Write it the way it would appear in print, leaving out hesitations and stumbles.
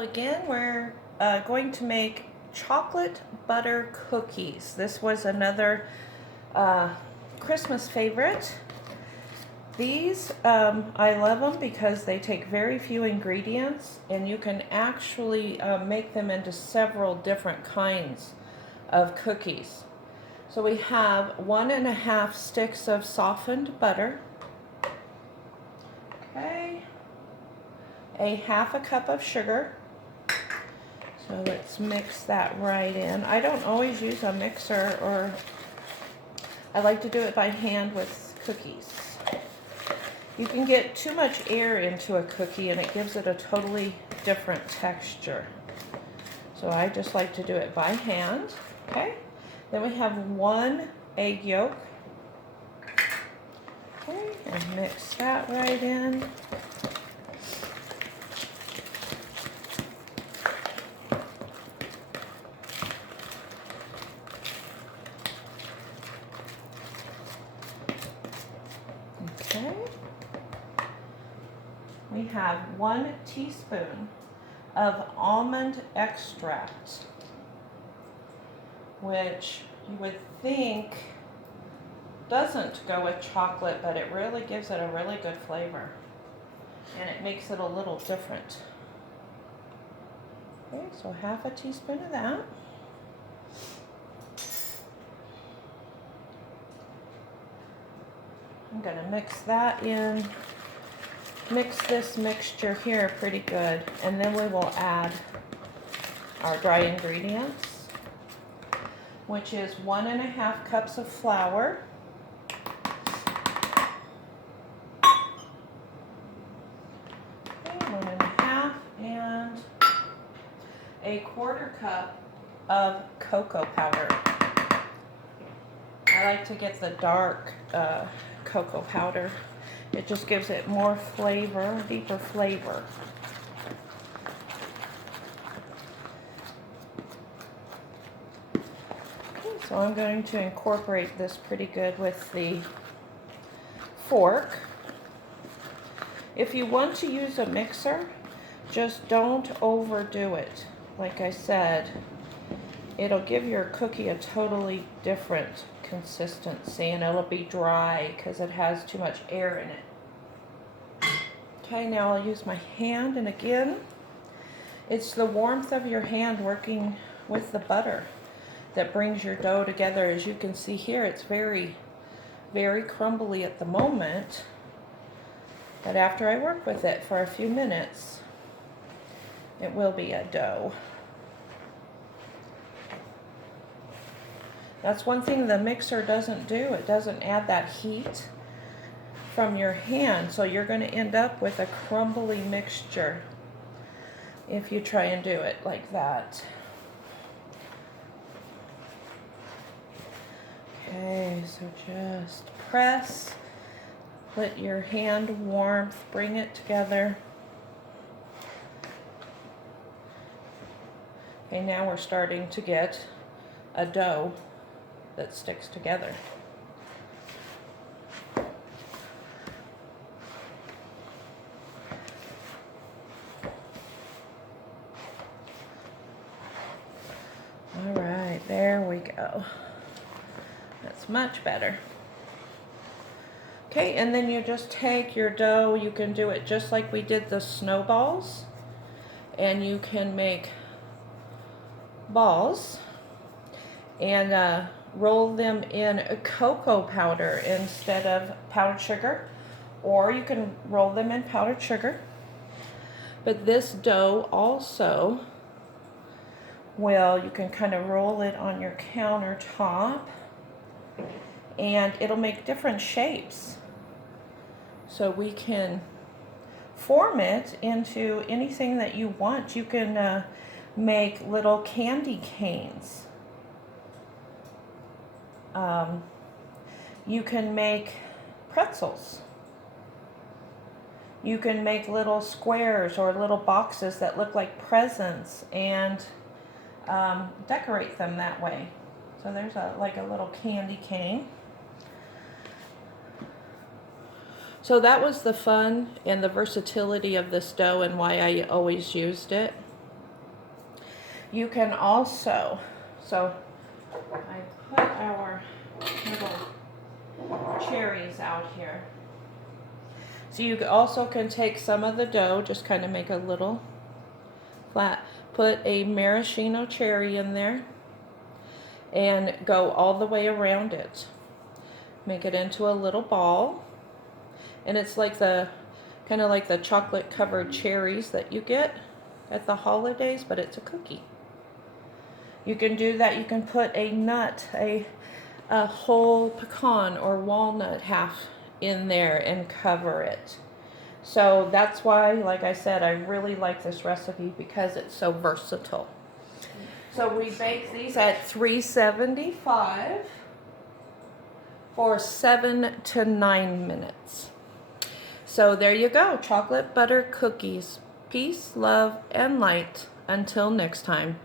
So again, we're going to make chocolate butter cookies. This was another Christmas favorite. These, I love them because they take very few ingredients and you can actually make them into several different kinds of cookies. So we have 1.5 sticks of softened butter. Okay. A 1/2 cup of sugar. So let's mix that right in. I don't always use a mixer, or I like to do it by hand with cookies. You can get too much air into a cookie and it gives it a totally different texture. So I just like to do it by hand. Okay. Then we have 1 egg yolk. Okay, and mix that right in. Okay. We have 1 teaspoon of almond extract, which you would think doesn't go with chocolate, but it really gives it a really good flavor and it makes it a little different. Okay, so 1/2 teaspoon of that. I'm going to mix that in, mix this mixture here pretty good, and then we will add our dry ingredients, which is 1.5 cups of flour, okay, 1.5, and a 1/4 cup of cocoa powder. I like to get the dark cocoa powder. It just gives it more flavor, deeper flavor. Okay, so I'm going to incorporate this pretty good with the fork. If you want to use a mixer, just don't overdo it. Like I said, it'll give your cookie a totally different consistency and it'll be dry because it has too much air in it. Okay, now I'll use my hand, and again, it's the warmth of your hand working with the butter that brings your dough together. As you can see here, it's very, very crumbly at the moment, but after I work with it for a few minutes, it will be a dough. That's one thing the mixer doesn't do. It doesn't add that heat from your hand, so you're going to end up with a crumbly mixture if you try and do it like that. Okay, so just press, let your hand warmth, bring it together. Okay, now we're starting to get a dough that sticks together. All right, there we go. That's much better. Okay, and then you just take your dough, you can do it just like we did the snowballs, and you can make balls and roll them in cocoa powder instead of powdered sugar, or you can roll them in powdered sugar. But this dough also you can kind of roll it on your countertop and it'll make different shapes. So we can form it into anything that you want. You can make little candy canes. You can make pretzels. You can make little squares or little boxes that look like presents and decorate them that way. So there's like a little candy cane. So that was the fun and the versatility of this dough and why I always used it. You can also, so I put our little cherries out here. So you also can take some of the dough, just kind of make a little flat, put a maraschino cherry in there and go all the way around it. Make it into a little ball, and it's like the kind of like the chocolate covered cherries that you get at the holidays, but it's a cookie. You can do that. You can put a nut, a whole pecan or walnut half in there and cover it. So that's why, like I said, I really like this recipe because it's so versatile. So we bake these at 375 for 7 to 9 minutes. So there you go, chocolate butter cookies. Peace, love, and light. Until next time.